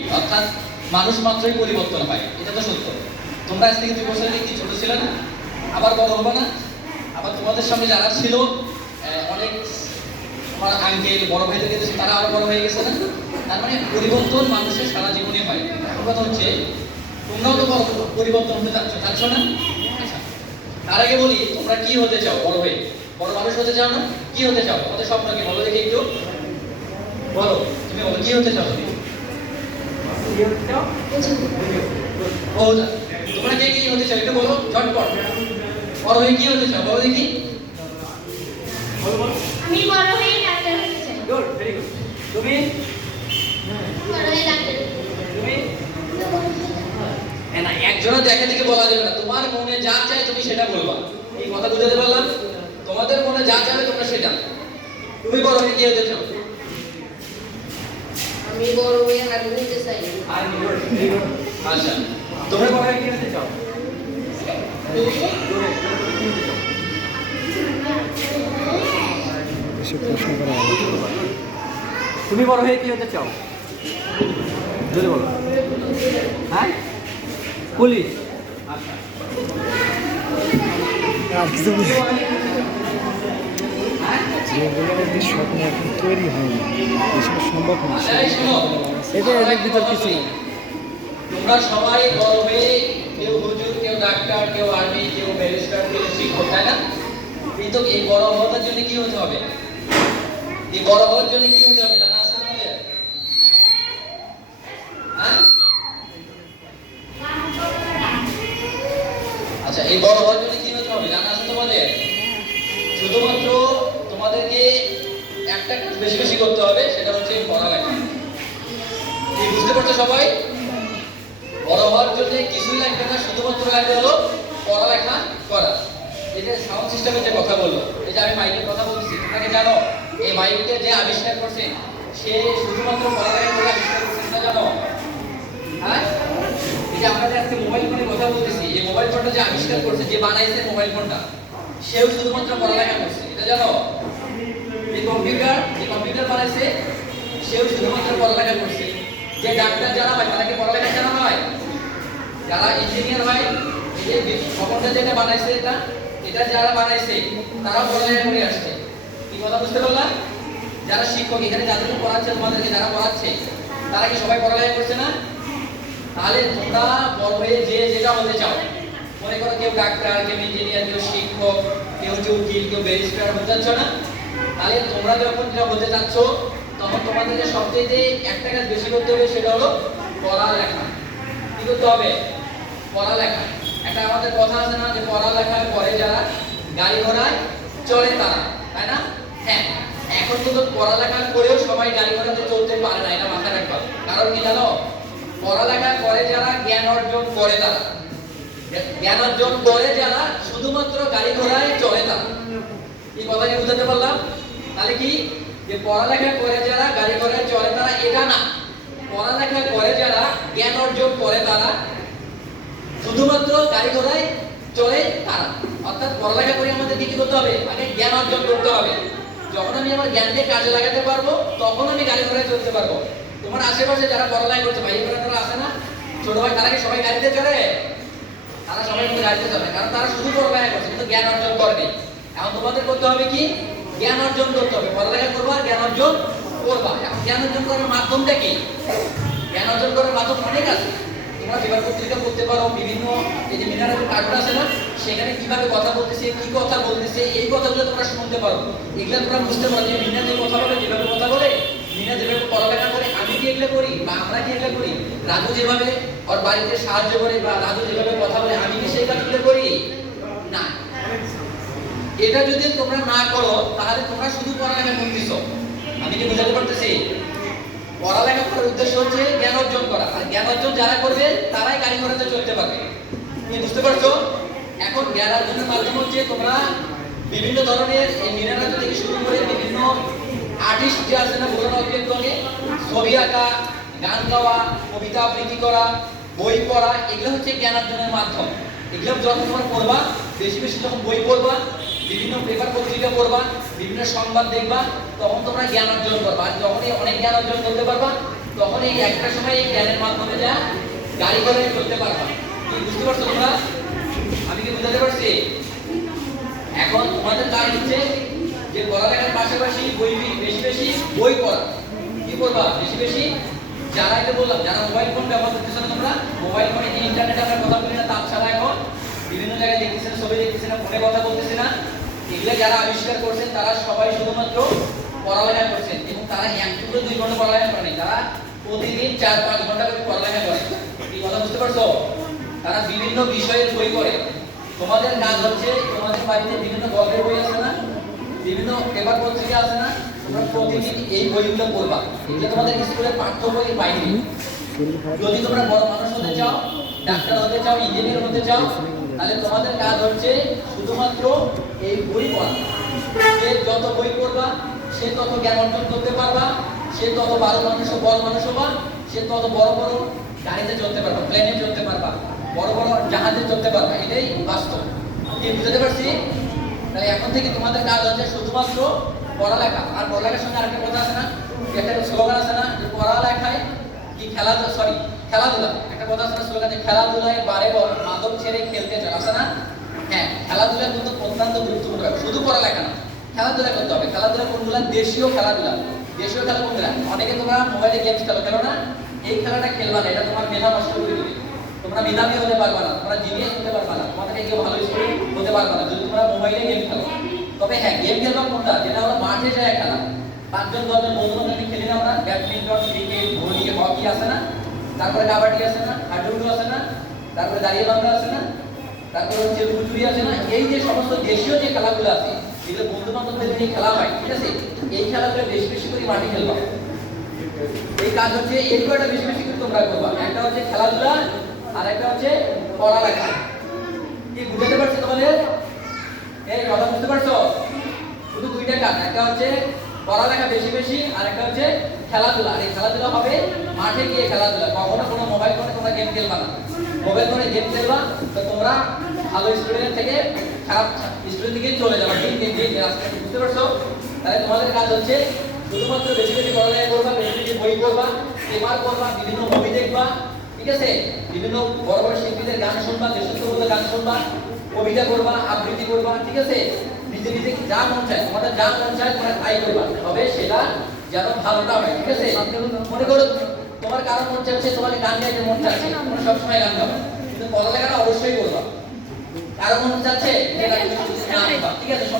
অর্থাৎ মানুষ মাত্রই পরিবর্তন হয়, এটা তো সত্য। তোমরা আজ থেকে দুই বছর কি ছোট ছিল না? আবার বড় হবে না? আবার তোমাদের সঙ্গে যারা ছিল অনেক তোমার আঙ্কেল বড় ভাইদের কিন্তু তারা আরও বড় হয়ে গেছে না? তার মানে পরিবর্তন মানুষের সারা জীবনে হয়। এখন কথা হচ্ছে, তোমরাও তো পরিবর্তন হতে চাচ্ছ চাচ্ছ না? আচ্ছা তার আগে বলি, তোমরা কি হতে চাও বড় হয়ে? বড় মানুষ হতে চাও না? কি হতে চাও? তোমাদের স্বপ্ন কি? বলো দেখি একটু। বলো, তুমি বলো, কি হতে চাও তুমি? তোমরা কে কি হতে চাও একটু বলো ঝটপট বড় হয়ে কি হতে চাও বলো দেখি আমি বড় হয়ে তুমি বড় না একজনের দেখা থেকে বলা যাবে না তোমার মনে যা চায় তুমি সেটা বলবা এই কথা বুঝাতে পারলাম তোমাদের মনে যা চাবে তোমরা সেটা তুমি বড় হয়ে কি হতে চাও? আমি বড় হয়ে আর্মি হতে চাই। আচ্ছা তোমরা হয়ে কি হতে চাও? তুমি বড় হয়ে কি হতে চাও? যদি বলো। হ্যাঁ? পুলিশ। আচ্ছা। আর কিছু বুঝি- যেগুলো যে স্বপ্ন এখন তৈরি হয়নি। এসব সম্ভব না এটা এদের ভিতর কিছু নেই। তোমরা সবাই হয়ে কেউ হুজুর কেউ ডাক্তার কেউ আর্মি কেউ ব্যারিস্টার কেউ শিক্ষক তাই না? কিন্তু এই বড় হওয়ার জন্য কি হতে হবে? এই বড় হওয়ার জন্য কি হতে হবে? জানা আছে তোমাদের? হ্যাঁ? আচ্ছা এই বড় হওয়ার জন্য কি হতে হবে জানা আছে তোমাদের শুধুমাত্র তোমাদেরকে একটা কাজ বেশি বেশি করতে হবে, সেটা হচ্ছে পড়ালেখা কি বুঝতে পারছ সবাই? বড় হওয়ার জন্য কিছুই লাগবে না, শুধুমাত্র লাগবে হলো পড়ালেখা করা। যে সাউন্ড সিস্টেমের যে কথা বলল, এই যে আমি মাইকের কথা বলছি, তোমরা জানো? এই মাইকটা যে আবিষ্কার করছে, সে শুধুমাত্র পড়ালেখা করে আবিষ্কার করছে না জানো? হ্যাঁ? এই যে আমরা যে আজকে মোবাইল ফোনে কথা বলতেছি, এই মোবাইল ফোনটা যে আবিষ্কার করছে, যে বানাইছে মোবাইল ফোনটা সেও শুধুমাত্র পড়ালেখা করছে, এটা জানো? যে কম্পিউটার যে কম্পিউটার বানাইছে, সেও শুধুমাত্র পড়ালেখা করছে। যে ডাক্তার যারা হয় তাদেরকে পড়ালেখা জানা হয়? যারা ইঞ্জিনিয়ার হয়, এই যে ভবনটা যেটা বানাইছে এটা এটা যারা বানাইছে তারা পড়ালেখা করে আসছে। কি কথা বুঝতে পারলাম যারা শিক্ষক, এখানে যাদেরকে পড়াচ্ছে, তোমাদেরকে যারা পড়াচ্ছে, তারা কি সবাই পড়ালেখা করছে না? তাহলে তোমরা বড় হয়ে যে যেটা হতে চাও, মনে করো কেউ ডাক্তার, কেউ ইঞ্জিনিয়ার কেউ শিক্ষক, কেউ হচ্ছে উকিল, কেউ ব্যারিস্টার চাচ্ছ না? তাহলে তোমরা যখন যেটা হতে চাচ্ছ, তখন তোমাদেরকে সবচেয়ে একটা কাজ বেশি করতে হবে, সেটা হলো পড়ালেখা। কি করতে হবে? পড়ালেখা। একটা আমাদের কথা আছে না যে পড়ালেখা করে যারা গাড়ি ঘোড়ায় চলে তারা, তাই না? হ্যাঁ এখন কিন্তু পড়ালেখা করেও সবাই গাড়ি ঘোড়াতে চলতে পারে না, এটা মাথায় রাখবা কারণ কি জানো? পড়ালেখা করে যারা জ্ঞান অর্জন করে তারা, জ্ঞান অর্জন করে যারা শুধুমাত্র গাড়ি ঘোড়ায় চলে তারা। এই কথা কি বুঝাতে পারলাম? তাহলে কি? যে পড়ালেখা করে যারা গাড়ি ঘোড়ায় চলে তারা এটা না। পড়ালেখা করে যারা জ্ঞান অর্জন করে তারা শুধুমাত্র গাড়ি ঘোড়ায় চলে তারা। অর্থাৎ পড়ালেখা করে আমাদের কি করতে হবে? আগে জ্ঞান অর্জন করতে হবে। যখন আমি আমার জ্ঞানকে কাজে লাগাতে পারব, তখন আমি গাড়ি ঘোড়ায় চলতে পারব। তোমার আশেপাশে যারা পড়ালেখা করছে, ভাই বোনেরা তারা আসে না? ছোট ভাই, তারা কি সবাই গাড়িতে চড়ে? তারা সবাই গাড়িতে চলে কারণ তারা শুধু পড়ালেখা করছে, কিন্তু জ্ঞান অর্জন করেনি এখন তোমাদের করতে হবে কি? জ্ঞান অর্জন করতে হবে। পড়ালেখা করব আর জ্ঞান অর্জন করবা। এখন জ্ঞান অর্জন করার মাধ্যমটা কি? জ্ঞান অর্জন করার মাধ্যম অনেক আছে। তোমরা পেপার পত্রিকা পড়তে পারো, বিভিন্ন এই যে মিনারের কার্টুন আছে না, সেখানে কীভাবে কথা বলতেছে, কি কথা বলতেছে, এই কথাগুলো তোমরা শুনতে পারো। এগুলো তোমরা বুঝতে পারো যে মিনা যে কথা বলে, যেভাবে কথা বলে, মিনা যেভাবে পড়ালেখা করে, আমি কি এগুলো করি বা আমরা কি এগুলো করি? রাজু যেভাবে ওর বাড়িতে সাহায্য করে বা রাজু যেভাবে কথা বলে, আমি কি সেই কাজগুলো করি? এটা যদি তোমরা না করো, তাহলে তোমরা শুধু পড়ালেখা করতেছ। আমি কি বোঝাতে পারতেছি? পড়ালেখা করার উদ্দেশ্য হচ্ছে জ্ঞান অর্জন করা। আর জ্ঞান অর্জন যারা করবে, তারাই গাড়ি ঘোড়াতে চলতে পারবে। তুমি বুঝতে পারছ? এখন জ্ঞান অর্জনের মাধ্যম হচ্ছে তোমরা বিভিন্ন ধরনের এই মিনারাজ থেকে শুরু করে বিভিন্ন আর্টিস্ট যে আছে না একটু আগে, ছবি আঁকা, গান গাওয়া, কবিতা আবৃত্তি করা, বই পড়া, এগুলো হচ্ছে জ্ঞান অর্জনের মাধ্যম। এগুলো যখন তোমরা পড়বা, বেশি বেশি যখন বই পড়বা বিভিন্ন পেপার পত্রিকা পড়বা, বিভিন্ন সংবাদ দেখবা, তখন তোমরা জ্ঞান অর্জন করবা। যখনই অনেক জ্ঞান অর্জন করতে পারবা তখন এই একটা সময় এই জ্ঞানের মাধ্যমে যা গাড়ি করে চলতে পারবা। তুমি বুঝতে পারছ তোমরা? আমি কি বুঝাতে পারছি? এখন তোমাদের কাজ হচ্ছে যে পড়ালেখার পাশাপাশি বই বেশি বেশি বই পড়া। কি করবা বেশি বেশি? যারা এটা বললাম, যারা মোবাইল ফোন ব্যবহার করতেছো না তোমরা মোবাইল ফোনে ইন্টারনেট আমরা কথা বলি না তার ছাড়া এখন বিভিন্ন জায়গায় দেখতেছি না ছবি দেখতেছি না ফোনে কথা বলতেছি না। এগুলো যারা আবিষ্কার করছেন, তারা সবাই শুধুমাত্র পড়ালেখা করছেন এবং তারা একটুকু দুই ঘণ্টা পড়ালেখা করেনি তারা প্রতিদিন চার, পাঁচ ঘণ্টা করে পড়ালেখা করে। কি কথা বুঝতে পারছ? তারা বিভিন্ন বিষয়ের বই পড়ে। তোমাদের কাজ হচ্ছে, তোমাদের বাড়িতে বিভিন্ন গল্পের বই আছে না? বিভিন্ন পেপার পত্রিকা আছে না? তোমরা প্রতিদিন এই বইগুলো পড়বা। এগুলো তোমাদের স্কুলের পাঠ্য বই বাইরে। যদি তোমরা বড় মানুষ হতে চাও, ডাক্তার হতে চাও ইঞ্জিনিয়ার হতে চাও, তাহলে তোমাদের কাজ হচ্ছে শুধুমাত্র এই বই পড়া। যে যত বই পড়বা, সে তত জ্ঞান অর্জন করতে পারবা, সে তত ভালো মানুষ বড় মানুষ হবা, সে তত বড় বড় গাড়িতে চলতে পারবা প্লেনে চলতে পারবা, বড় বড় জাহাজে চলতে পারবা, এটাই বাস্তব। কি বুঝতে পারছি? তাহলে এখন থেকে তোমাদের কাজ হচ্ছে শুধুমাত্র পড়ালেখা। আর পড়ালেখার সঙ্গে আরেকটা কথা আছে না? একটা স্লোগান আছে না? যে পড়ালেখায় কি খেলা সরি খেলাধুলা। একটা কথা আছে না স্লোগান যে খেলাধুলায় বারে মাদক ছেড়ে খেলতে চল আছে না? হ্যাঁ খেলাধুলা কিন্তু অত্যন্ত গুরুত্বপূর্ণ ব্যাপার। শুধু পড়ালেখা না, খেলাধুলা করতে হবে। খেলাধুলা কোনগুলা? দেশীয় খেলাধুলা। দেশীয় খেলা কোনগুলা? অনেকে তোমরা মোবাইলে গেমস খেলো খেলো না? এই খেলাটা খেলবা না, এটা তোমার মেধা নষ্ট করে দিবে। তোমরা মেধাবী হতে পারবা না, তোমরা জিনিয়াস হতে পারবা না তোমাদের কেউ ভালো স্কুল হতে পারবা না। যদি তোমরা মোবাইলে গেম খেলো, তবে হ্যাঁ গেম খেলবা কোনটা? যেটা হলো মাঠে যায় খেলা। পাঁচজন, দশজন বন্ধু বান্ধব খেলি না আমরা ব্যাডমিন্টন, ক্রিকেট, ভলি, হকি আছে না? তারপরে কাবাডি আছে না? হাডুডু আছে না? তারপরে দাঁড়িয়ে বাংলা আছে না? তারপরে হচ্ছে লুচুরি আছে না, এই যে সমস্ত দেশীয় যে খেলাগুলো আছে, যেগুলো বন্ধু বান্ধবদের নিয়ে খেলা হয়, ঠিক আছে? এই খেলাগুলো বেশি বেশি করে মাঠে খেলবা। এই কাজ হচ্ছে এই দুটো বেশি বেশি করে তোমরা করবা। একটা হচ্ছে খেলাধুলা, আর একটা হচ্ছে পড়ালেখা। কি, বুঝতে পারছ তোমাদের? এই কথা বুঝতে পারছ? শুধু দুইটা কাজ, একটা হচ্ছে পড়ালেখা বেশি বেশি, আর একটা হচ্ছে খেলাধুলা। আর এই খেলাধুলা হবে মাঠে গিয়ে খেলাধুলা। কখনো কোনো মোবাইল ফোনে তোমরা গেম খেলবা না। মোবাইল ফোনে গেম খেলবা, তো তোমরা ভালো স্টুডেন্ট থেকে খারাপ স্টুডেন্ট দিকে চলে যাবে ঠিক দিন দিন রাস্তা বুঝতে পারছ? তাহলে তোমাদের কাজ হচ্ছে শুধুমাত্র বেশি বেশি পড়ালেখা করবা, বেশি বেশি বই পড়বা পেপার করবা বিভিন্ন মুভি দেখবা, ঠিক আছে? বিভিন্ন বড় বড় শিল্পীদের গান শুনবা দেশত্ববোধক গান শুনবা, কবিতা করবা আবৃত্তি করবা ঠিক আছে? নিজে নিজে যা মন চায়, তোমাদের যা মন চায়, তোমরা তাই করবা। তবে সেটা যেন ভালোটা হয়, ঠিক আছে? মনে করো তোমার কারও মন চাচ্ছে তোমার গান গাইতে মন চাচ্ছে সবসময় গান গাবা, কিন্তু পড়ালেখাটা অবশ্যই করবা। কারও মনে চাচ্ছে গাইবা, ঠিক আছে